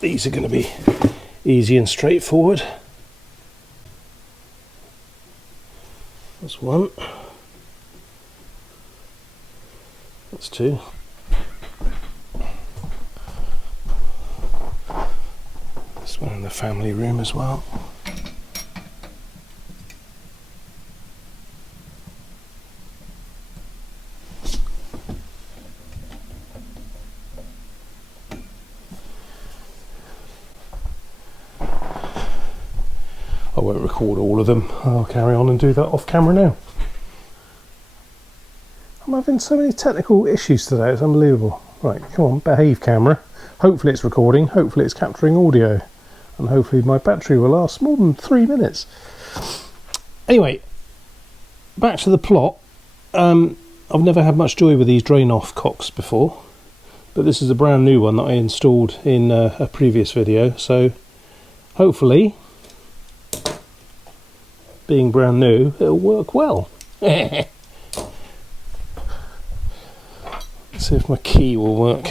These are going to be easy and straightforward. That's one. That's two. This one in the family room as well. I won't record all of them. I'll carry on and do that off camera now. I'm having so many technical issues today, it's unbelievable. Right, come on, behave camera. Hopefully it's recording, hopefully it's capturing audio, and hopefully my battery will last more than 3 minutes. Anyway, back to the plot. I've never had much joy with these drain off cocks before, but this is a brand new one that I installed in a previous video, so hopefully, being brand new, it'll work well. Let's see if my key will work.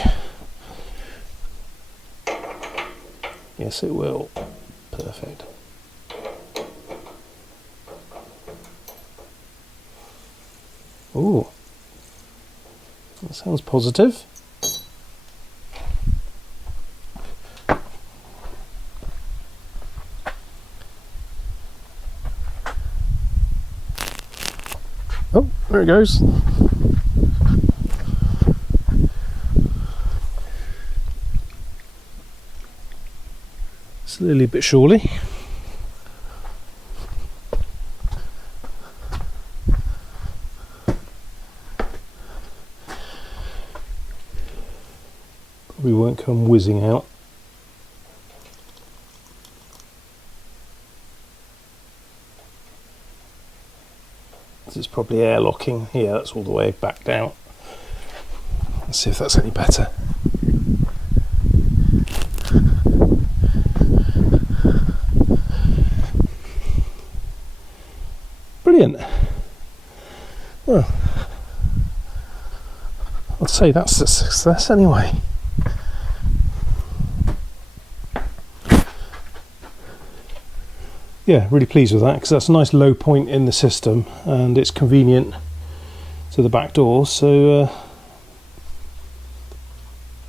Yes, it will. Perfect. Ooh, that sounds positive. Oh, there it goes. Slowly but surely. Probably won't come whizzing out. It's probably air locking. Yeah, that's all the way back down. Let's see if that's any better. Brilliant. Well, I'd say that's a success anyway. Yeah, really pleased with that, because that's a nice low point in the system and it's convenient to the back door, so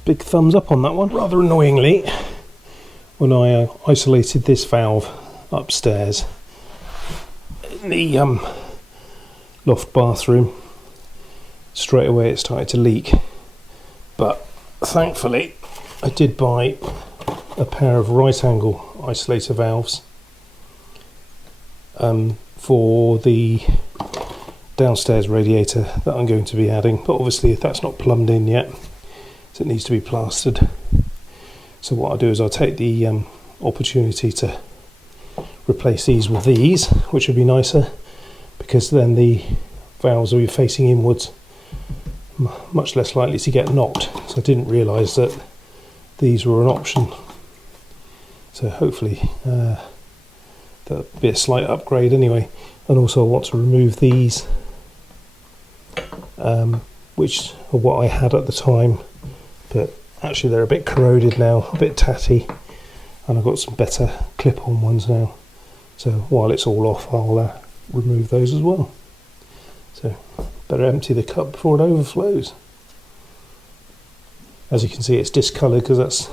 big thumbs up on that one. Rather annoyingly, when I isolated this valve upstairs in the loft bathroom, straight away it started to leak, but thankfully I did buy a pair of right angle isolator valves for the downstairs radiator that I'm going to be adding, but obviously that's not plumbed in yet, so it needs to be plastered. So what I'll do is I'll take the opportunity to replace these with these, which would be nicer, because then the valves will be facing inwards, much less likely to get knocked. So I didn't realise that these were an option, so hopefully that'll be a slight upgrade anyway. And also I want to remove these, which are what I had at the time, but actually they're a bit corroded now, a bit tatty, and I've got some better clip-on ones now. So while it's all off, I'll remove those as well. So better empty the cup before it overflows. As you can see, it's discoloured because that's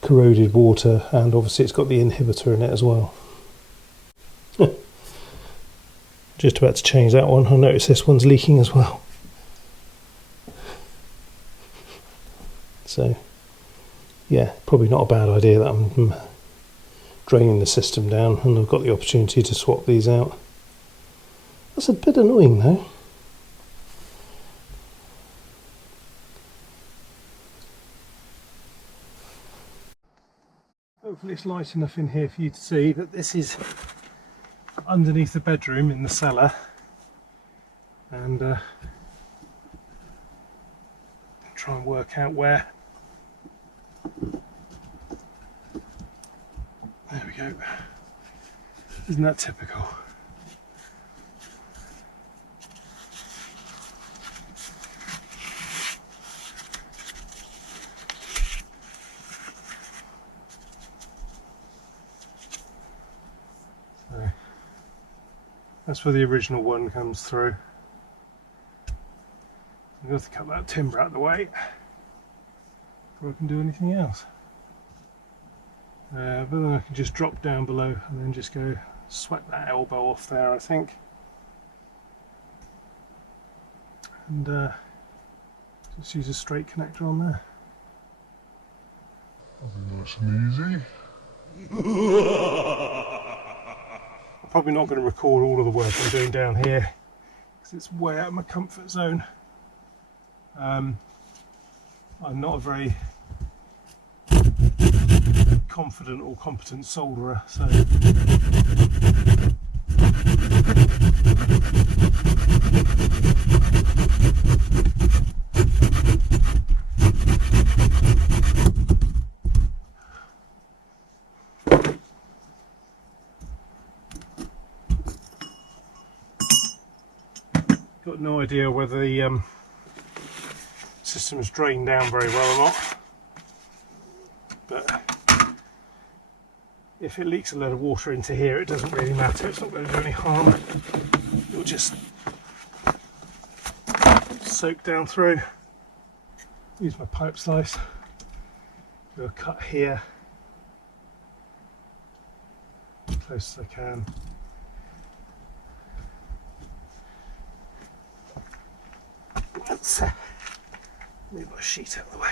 corroded water, and obviously it's got the inhibitor in it as well. Just about to change that one. I notice this one's leaking as well. So yeah, probably not a bad idea that I'm draining the system down, and I've got the opportunity to swap these out. That's a bit annoying though. Hopefully it's light enough in here for you to see that this is underneath the bedroom in the cellar, and try and work out where. There we go. Isn't that typical? That's where the original one comes through. I'm going to have to cut that timber out of the way before I can do anything else. But then I can just drop down below and then just go sweat that elbow off there, I think. And just use a straight connector on there. That'll be nice and easy. I'm probably not going to record all of the work I'm doing down here because it's way out of my comfort zone. I'm not a very confident or competent solderer, so got no idea whether the system is drained down very well or not, but if it leaks a load of water into here, it doesn't really matter. It's not going to do any harm. It'll just soak down through. Use my pipe slice, do a cut here as close as I can. Let's move my sheet out of the way.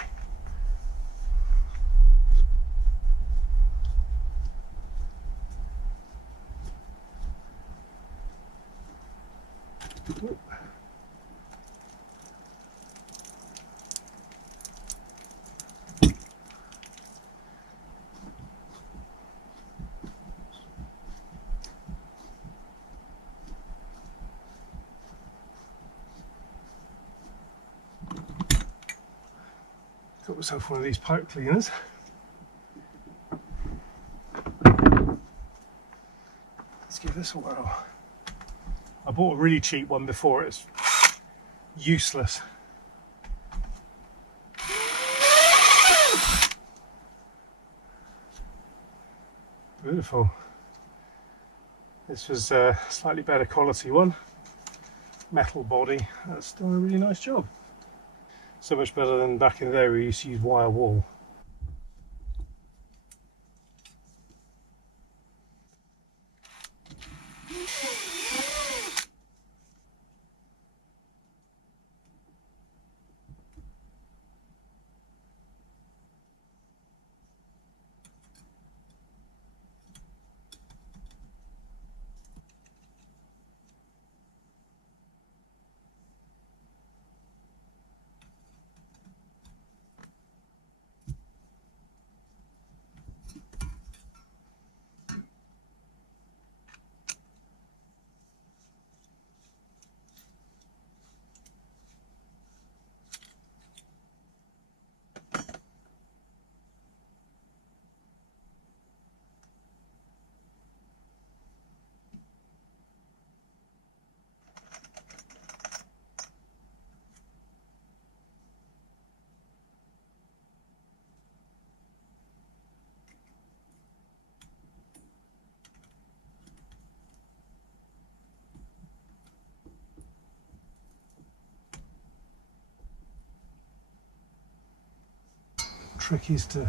Got myself one of these pipe cleaners. Let's give this a whirl. I bought a really cheap one before, it's useless. Beautiful. This was a slightly better quality one. Metal body, that's done a really nice job. So much better than back in the day we used to use wire wool. Trick is to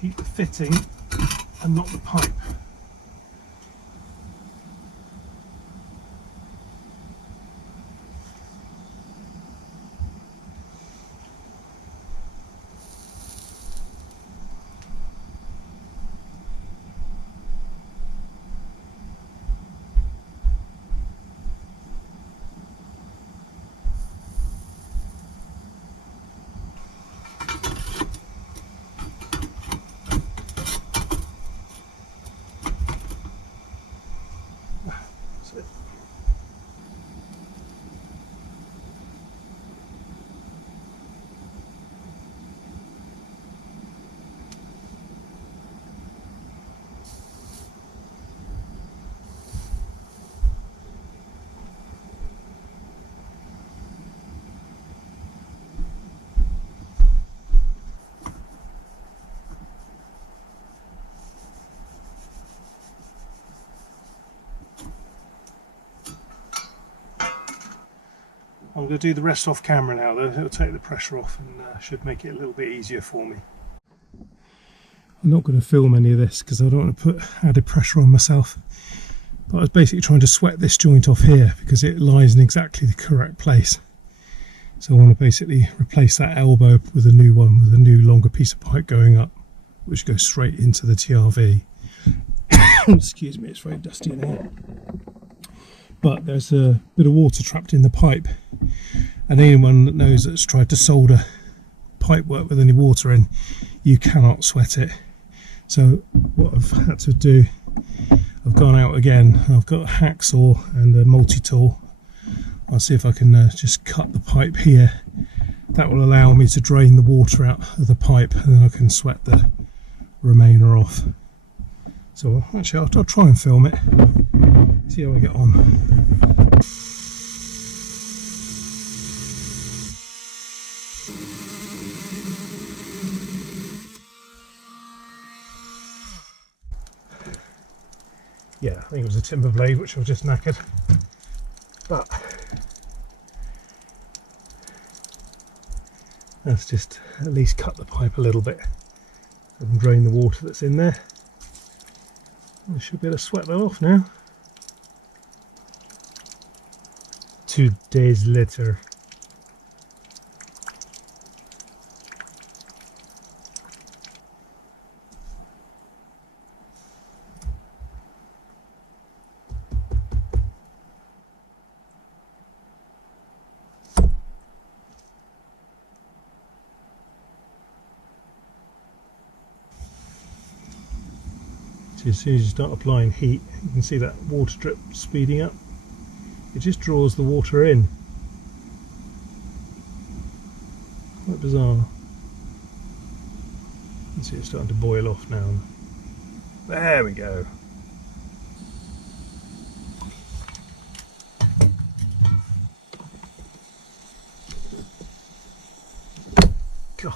heat the fitting and not the pipe. I'm going to do the rest off camera now though. It'll take the pressure off and should make it a little bit easier for me. I'm not going to film any of this because I don't want to put added pressure on myself. But I was basically trying to sweat this joint off here because it lies in exactly the correct place. So I want to basically replace that elbow with a new one, with a new longer piece of pipe going up, which goes straight into the TRV. Excuse me, it's very dusty in here. But there's a bit of water trapped in the pipe, and anyone that knows that's tried to solder pipework with any water in, you cannot sweat it. So what I've had to do, I've gone out again. I've got a hacksaw and a multi-tool. I'll see if I can just cut the pipe here. That will allow me to drain the water out of the pipe, and then I can sweat the remainder off. So actually I'll try and film it, see how I get on. Yeah, I think it was a timber blade which I've just knackered, but let's just at least cut the pipe a little bit so I can drain the water that's in there. I should be able to sweat that off now. 2 days later. So as soon as you start applying heat, you can see that water drip speeding up. It just draws the water in. Quite bizarre. You can see it's starting to boil off now. There we go. God.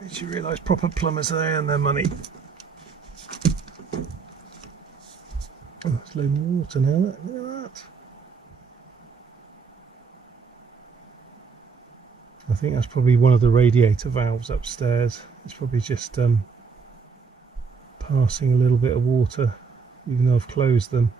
Makes you realise proper plumbers, they earn their money. Oh, it's loads of water now, look at that. I think that's probably one of the radiator valves upstairs. It's probably just passing a little bit of water, even though I've closed them.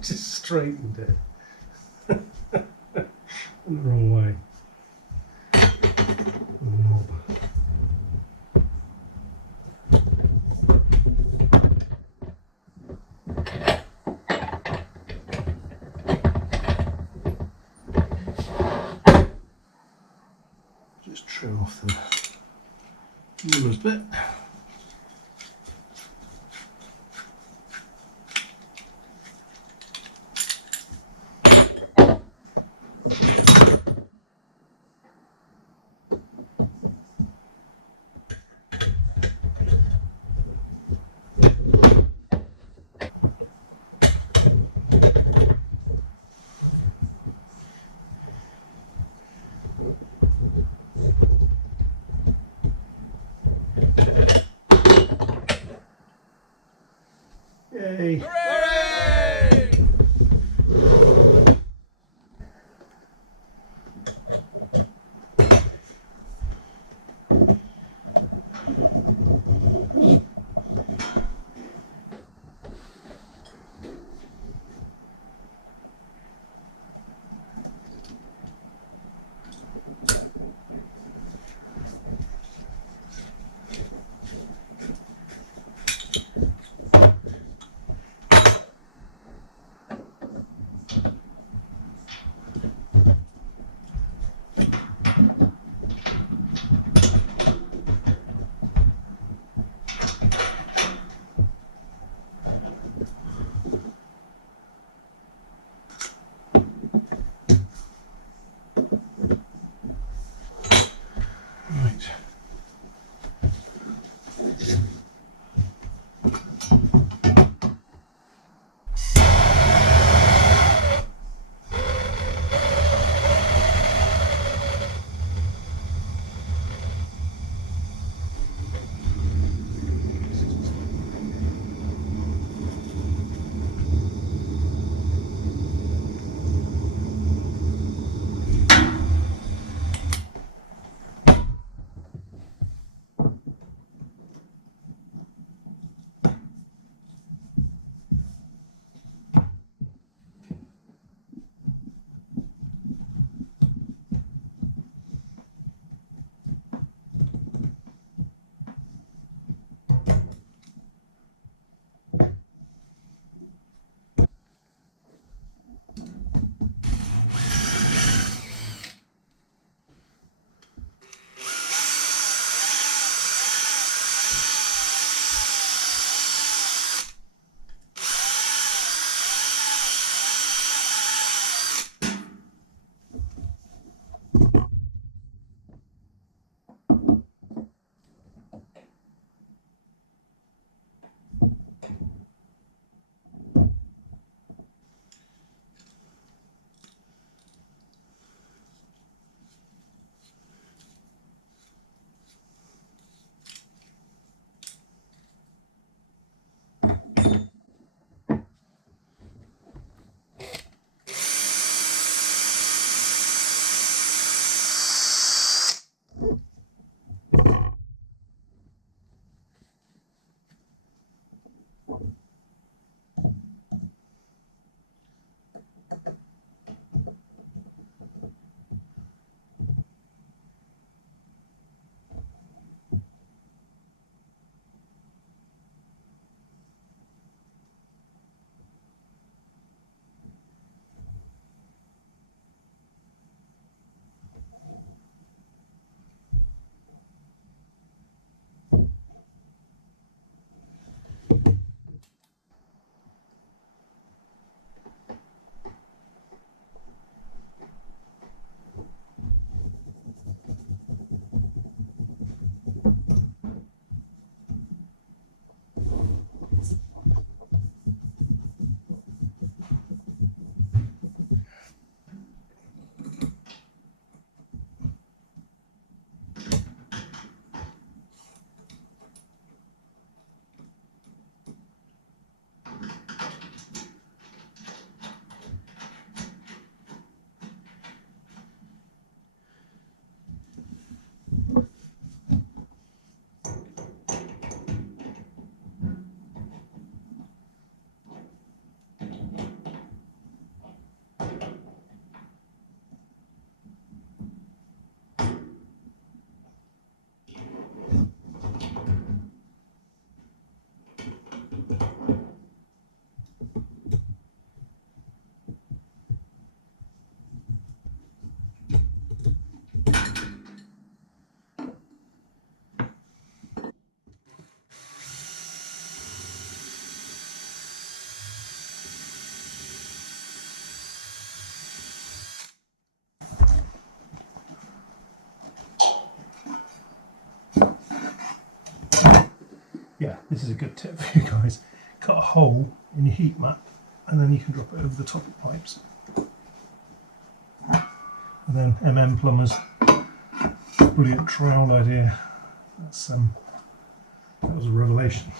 Just straightened it. In the wrong way. Knob. Just trim off the newest bit. Yay! Hooray! yeah, this is a good tip for you guys. Cut a hole in your heat mat and then you can drop it over the top of pipes. And then plumbers, brilliant trowel idea. That's that was a revelation.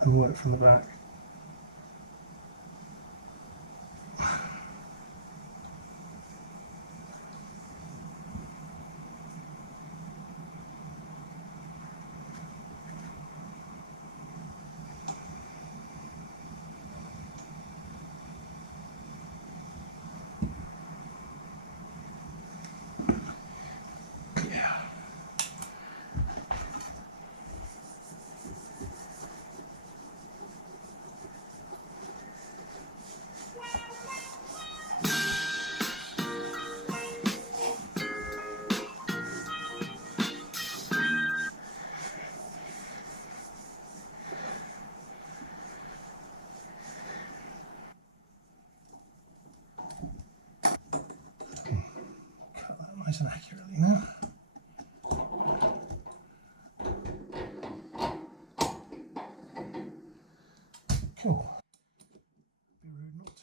And work from the back. Cut that nice and accurately now. Cool. Be rude not to.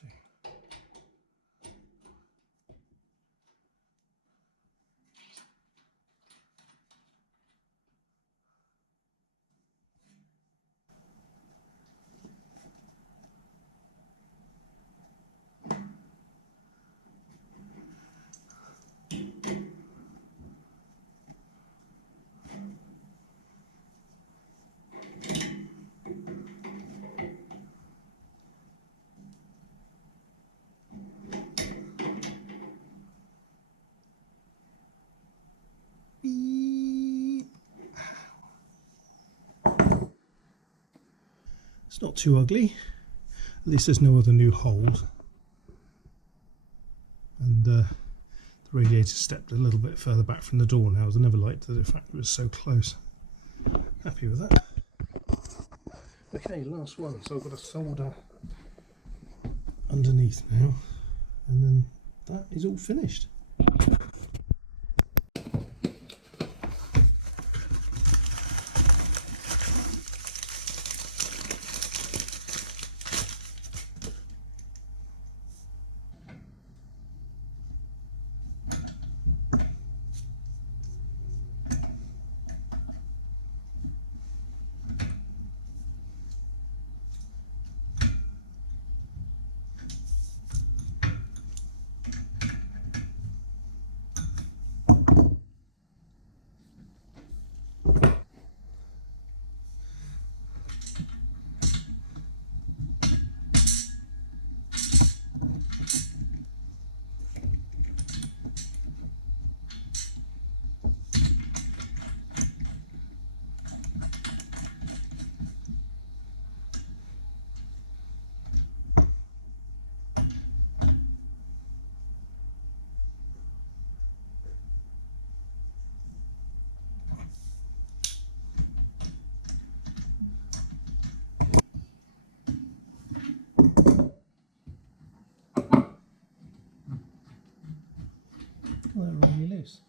It's not too ugly. At least there's no other new holes. And the radiator stepped a little bit further back from the door now. I never liked the fact it was so close. Happy with that. Okay, last one. So I've got a solder underneath now. And then that is all finished. Well, they're really loose.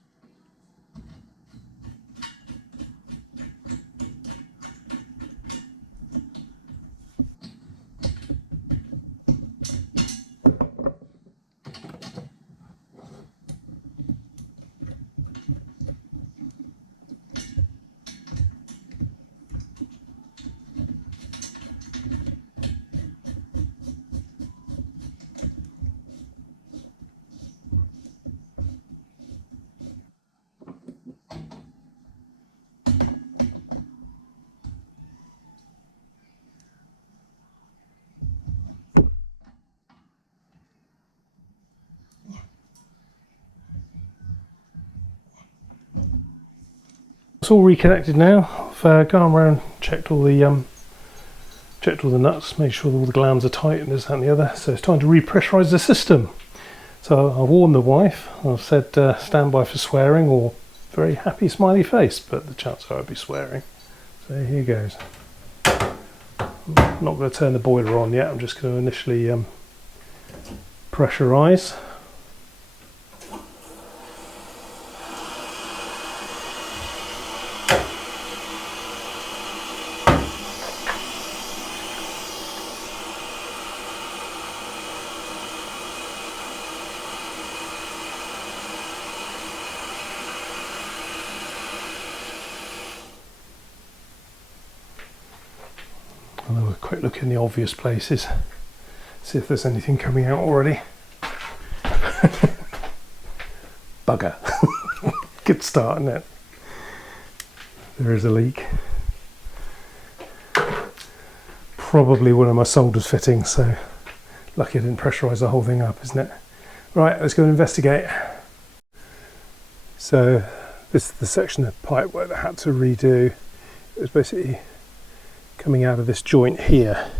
It's all reconnected now. I've gone around, checked all the nuts, made sure all the glands are tight and this, that and the other. So it's time to repressurise the system. So I've warned the wife. I've said stand by for swearing or very happy smiley face, but the chances are I'd be swearing. So here goes. I'm not going to turn the boiler on yet, I'm just going to initially pressurise. I'll have a quick look in the obvious places, see if there's anything coming out already. Bugger. Good start, isn't it? There is a leak. Probably one of my solder's fittings, so lucky I didn't pressurise the whole thing up, isn't it? Right, let's go and investigate. So this is the section of pipework that I had to redo. It was basically coming out of this joint here,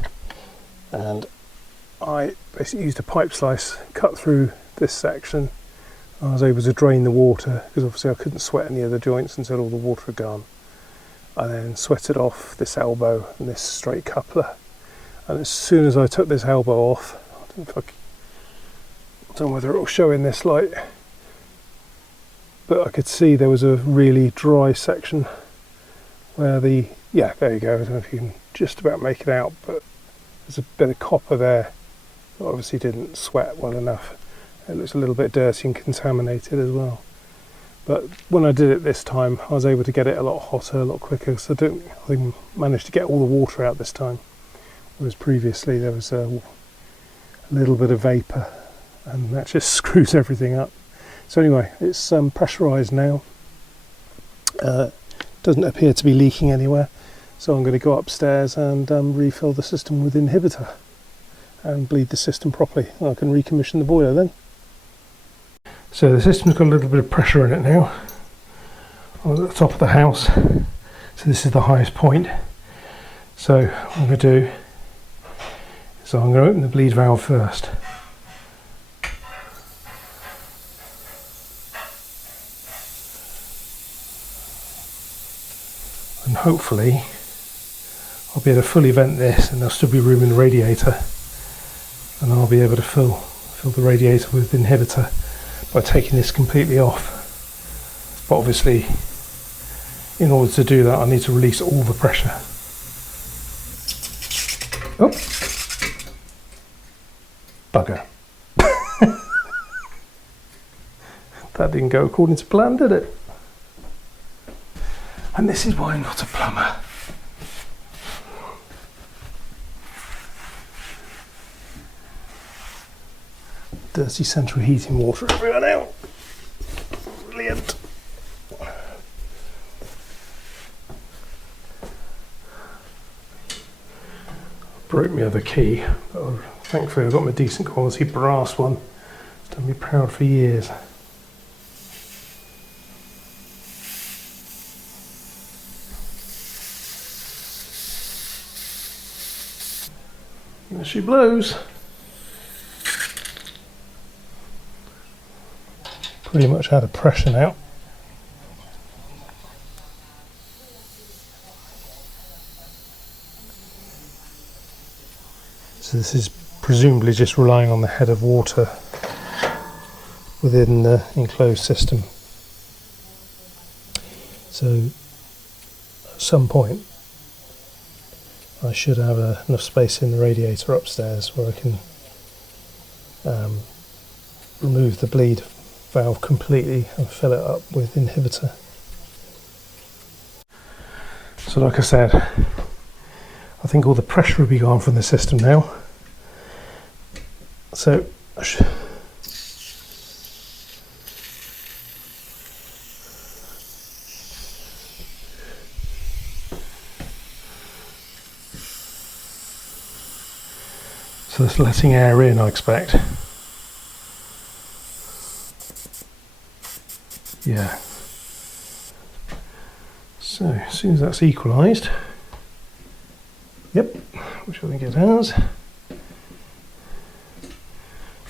and I basically used a pipe slice, cut through this section. I was able to drain the water because obviously I couldn't sweat any of the joints until all the water had gone. I then sweated off this elbow and this straight coupler, and as soon as I took this elbow off, I don't know whether it will show in this light, but I could see there was a really dry section where yeah, there you go. I don't know if you can just about make it out, but there's a bit of copper there that obviously didn't sweat well enough. It looks a little bit dirty and contaminated as well. But when I did it this time, I was able to get it a lot hotter, a lot quicker, so I think managed to get all the water out this time. Whereas previously there was a little bit of vapour, and that just screws everything up. So anyway, it's pressurised now. Doesn't appear to be leaking anywhere. So I'm going to go upstairs and refill the system with inhibitor and bleed the system properly. I can recommission the boiler then. So the system's got a little bit of pressure in it now. I'm at the top of the house. So this is the highest point. So what I'm going to do is I'm going to open the bleed valve first. And hopefully I'll be able to fully vent this, and there'll still be room in the radiator, and I'll be able to fill the radiator with inhibitor by taking this completely off. But obviously, in order to do that, I need to release all the pressure. Oh, bugger. That didn't go according to plan, did it? And this is why I'm not a plumber. Dirty central heating water everywhere now. Brilliant. Broke my other key, but thankfully I've got my decent quality brass one. It's done me proud for years. There she blows. Pretty much out of pressure now. So this is presumably just relying on the head of water within the enclosed system. So at some point I should have enough space in the radiator upstairs where I can remove the bleed valve completely and fill it up with inhibitor. So like I said, I think all the pressure will be gone from the system now. So it's letting air in, I expect. Yeah. So as soon as that's equalised, yep, which I think it has,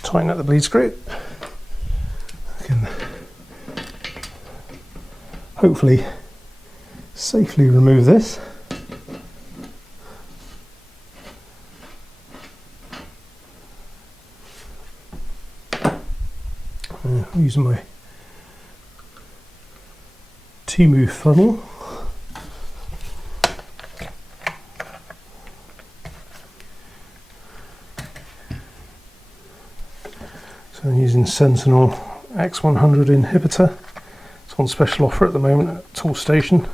tighten up the bleed screw. I can hopefully safely remove this. I'm using my Timu funnel. So I'm using Sentinel X100 inhibitor. It's on special offer at the moment at Tool Station.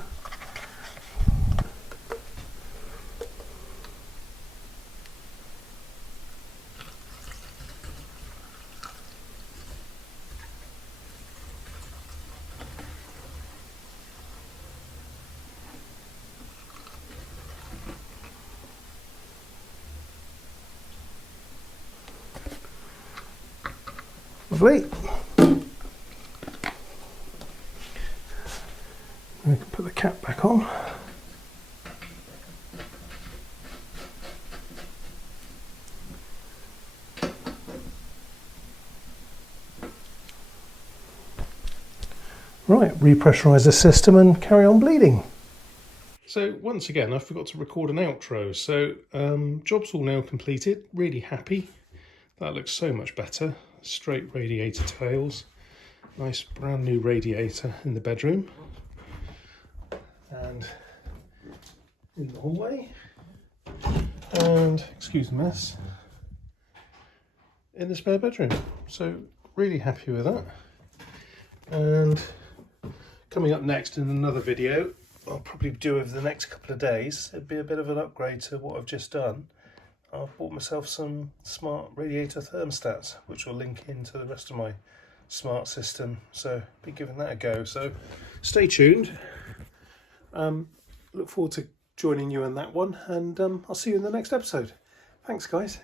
Lovely. I can put the cap back on. Right, repressurise the system and carry on bleeding. So once again, I forgot to record an outro. So job's all now completed. Really happy. That looks so much better. Straight radiator tails. Nice brand new radiator in the bedroom. And in the hallway. And, excuse the mess, in the spare bedroom. So really happy with that. And coming up next in another video, I'll probably do over the next couple of days, it'd be a bit of an upgrade to what I've just done. I've bought myself some smart radiator thermostats, which will link into the rest of my smart system. So be giving that a go. So stay tuned. Look forward to joining you on that one, and I'll see you in the next episode. Thanks, guys.